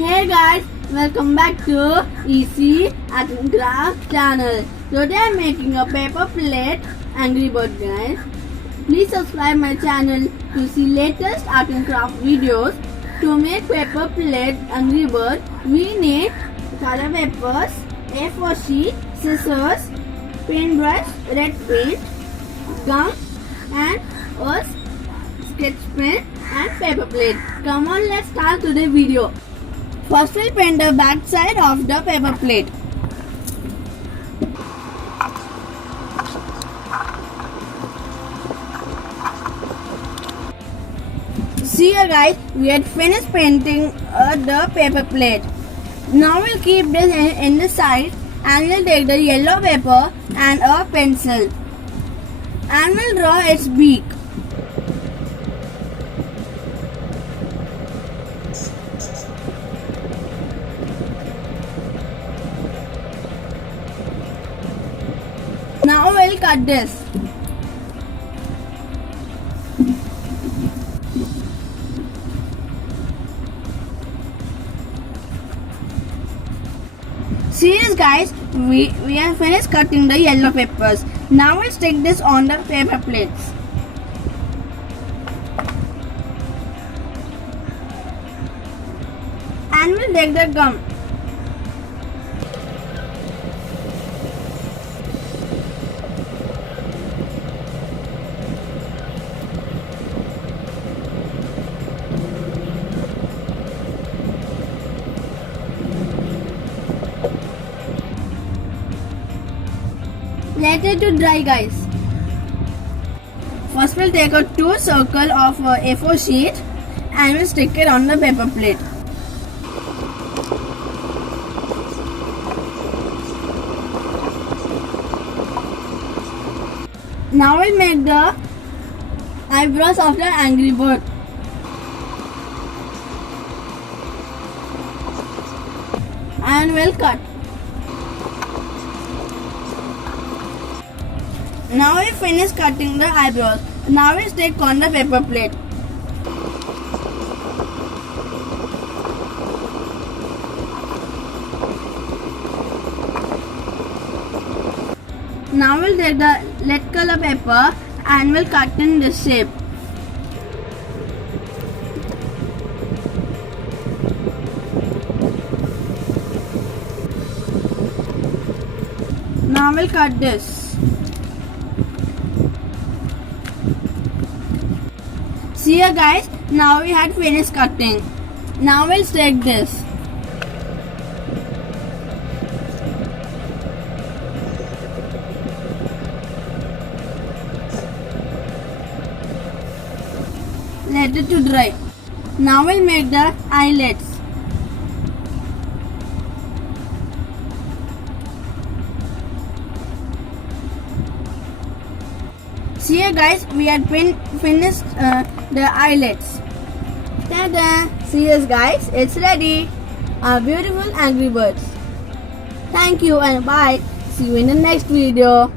Hey guys, welcome back to Easy Art and Craft channel. Today I'm making a paper plate Angry Bird, guys. Please subscribe my channel to see latest art and craft videos. To make paper plate Angry Bird, we need color papers, A4 sheet, scissors, paintbrush, red paint, gum and a sketch pen and paper plate. Come on, let's start today's video. First we'll paint the back side of the paper plate. See here guys, we had finished painting the paper plate. Now we'll keep this in the side and we'll take the yellow paper and a pencil and we'll draw its beak. Now we'll cut this. See this guys, we have finished cutting the yellow papers. Now we'll stick this on the paper plates. And we'll take the gum. Let it to dry guys. First we'll take a 2 circle of A4 sheet and we'll stick it on the paper plate. Now we'll make the eyebrows of the Angry Bird. And we'll cut. Now we finish cutting the eyebrows. Now we stick on the paper plate. Now we'll take the lead color paper and we'll cut in this shape. Now we'll cut this. See here guys, now we had finished cutting. Now we'll stick this. Let it to dry. Now we'll make the eyelets. See here guys, we had finished the eyelets. Ta-da! See this guys, it's ready. Our beautiful Angry Birds. Thank you and bye. See you in the next video.